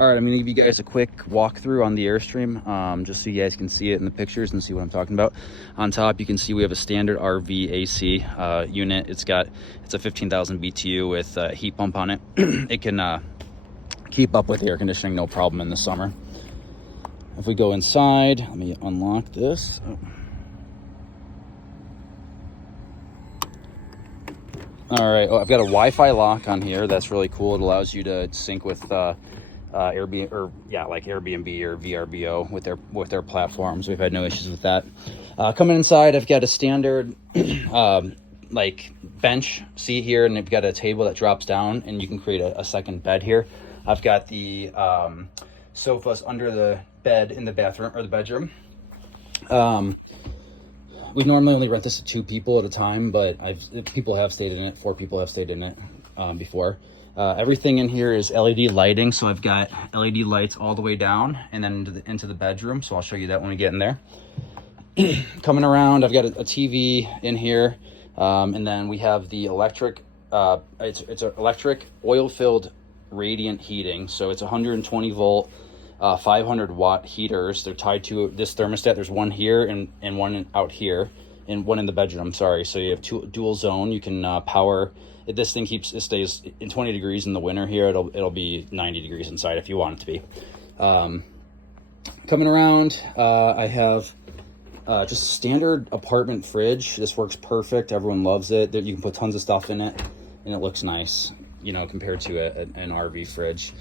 All right, I'm gonna give you guys a quick walkthrough on the Airstream, just so you guys can see it in the pictures and see what I'm talking about. On top, you can see we have a standard RV AC unit. It's a 15,000 BTU with a heat pump on it. It can keep up with air conditioning, no problem in the summer. If we go inside, let me unlock this. All right, I've got a Wi-Fi lock on here. That's really cool. It allows you to sync with Airbnb, or like Airbnb or VRBO with their platforms. We've had no issues with that. Coming inside, I've got a standard like bench seat here, and I've got a table that drops down, and you can create a second bed here. I've got the sofas under the bed in the bathroom or the bedroom. We normally only rent this to 2 people at a time, but people have stayed in it. 4 people have stayed in it before. Everything in here is LED lighting, so I've got LED lights all the way down and then into the bedroom. So I'll show you that when we get in there. Coming around, I've got a TV in here, and then we have the electric. It's an electric oil-filled radiant heating, so it's 120 volt. 500 watt heaters. They're tied to this thermostat. There's one here and one out here, and one in the bedroom. Sorry. So you have dual zone. You can power. This thing stays in 20 degrees in the winter here. It'll be 90 degrees inside if you want it to be. Coming around, I have just a standard apartment fridge. This works perfect. Everyone loves it. You can put tons of stuff in it, and it looks nice, you know, compared to an RV fridge.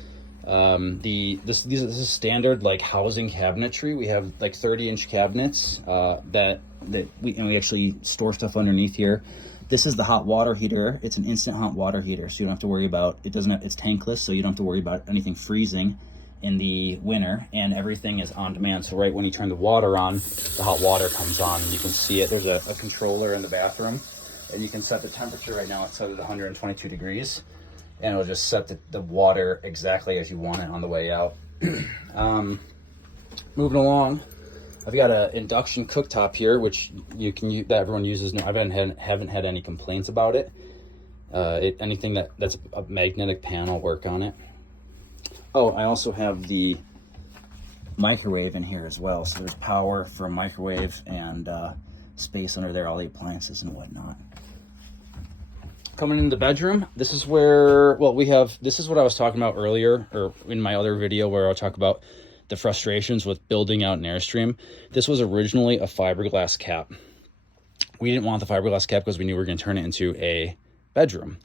This is standard like housing cabinetry. We have like 30-inch cabinets that we actually store stuff underneath here. This is the hot water heater. It's an instant hot water heater, so you don't have to worry about it's tankless, so you don't have to worry about anything freezing in the winter, and everything is on demand. So right when you turn the water on, the hot water comes on, and you can see it. There's a controller in the bathroom, and you can set the temperature. Right now it's set at 122 degrees. And it'll just set the water exactly as you want it on the way out. Moving along, I've got an induction cooktop here, which you can use, that everyone uses. I haven't had any complaints about it. Anything that's a magnetic panel, work on it. Oh, I also have the microwave in here as well. So there's power for a microwave and space under there, all the appliances and whatnot. Coming into the bedroom, this is where, this is what I was talking about earlier, or in my other video where I'll talk about the frustrations with building out an Airstream. This was originally a fiberglass cap. We didn't want the fiberglass cap because we knew we were going to turn it into a bedroom.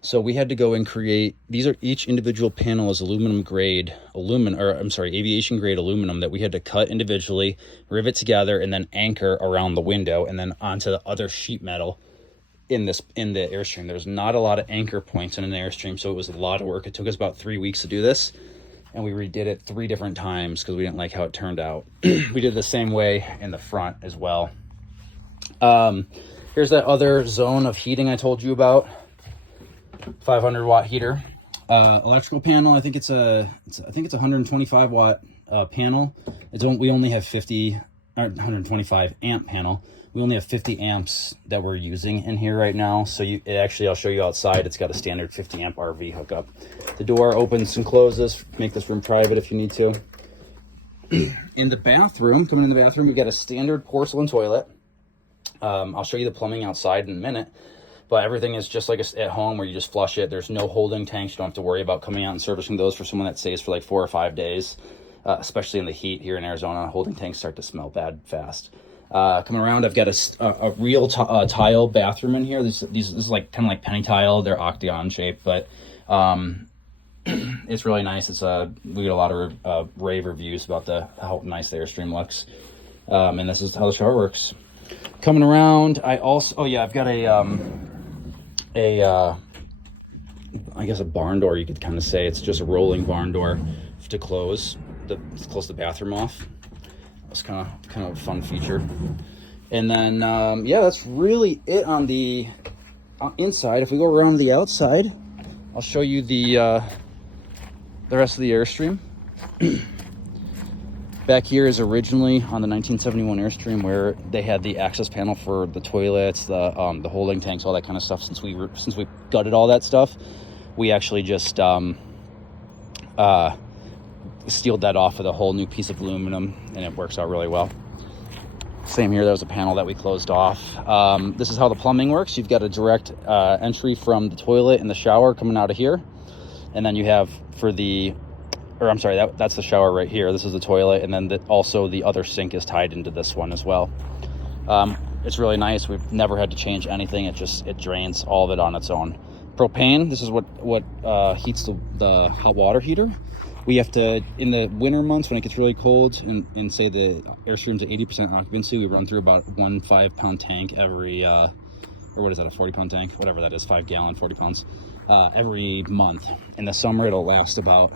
So we had to go and create, each individual panel is aviation grade aluminum that we had to cut individually, rivet together, and then anchor around the window and then onto the other sheet metal in the Airstream. There's not a lot of anchor points in an Airstream, so it was a lot of work. It took us about 3 weeks to do this, and we redid it 3 different times because we didn't like how it turned out. We did the same way in the front as well. Here's that other zone of heating I told you about. 500 watt heater. Electrical panel, I think it's a 125 watt panel. We only have 125 amp panel. We only have 50 amps that we're using in here right now. So I'll show you outside. It's got a standard 50 amp RV hookup. The door opens and closes. Make this room private if you need to. In the bathroom, coming in the bathroom, we've got a standard porcelain toilet. I'll show you the plumbing outside in a minute. But everything is just like at home where you just flush it. There's no holding tanks. You don't have to worry about coming out and servicing those for someone that stays for like 4 or 5 days. Especially in the heat here in Arizona, holding tanks start to smell bad fast. Coming around, I've got a real tile bathroom in here. This is like kind of like penny tile. They're octagon shaped, but it's really nice. We get a lot of rave reviews about how nice the Airstream looks, and this is how the shower works. Coming around, I've got I guess a barn door. You could kind of say it's just a rolling barn door to close the bathroom off. It's kind of a fun feature. And then that's really it on the inside. If we go around the outside, I'll show you the rest of the Airstream. Back here is originally on the 1971 Airstream where they had the access panel for the toilets, the holding tanks, all that kind of stuff. Since we gutted all that stuff, we actually just sealed that off with a whole new piece of aluminum, and it works out really well. Same here, there was a panel that we closed off. This is how the plumbing works. You've got a direct entry from the toilet and the shower coming out of here. And then you have for the, or I'm sorry, that's the shower right here. This is the toilet. And then also the other sink is tied into this one as well. It's really nice. We've never had to change anything. It drains all of it on its own. Propane, this is what heats the hot water heater. We have to, in the winter months when it gets really cold and say the Airstream's at 80% occupancy, we run through about 1 5-pound tank every, or what is that, a 40-pound tank? Whatever that is, 5 gallon, 40 pounds, every month. In the summer, it'll last about,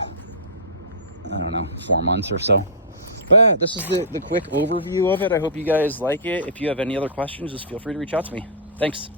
I don't know, 4 months or so. But this is the quick overview of it. I hope you guys like it. If you have any other questions, just feel free to reach out to me. Thanks.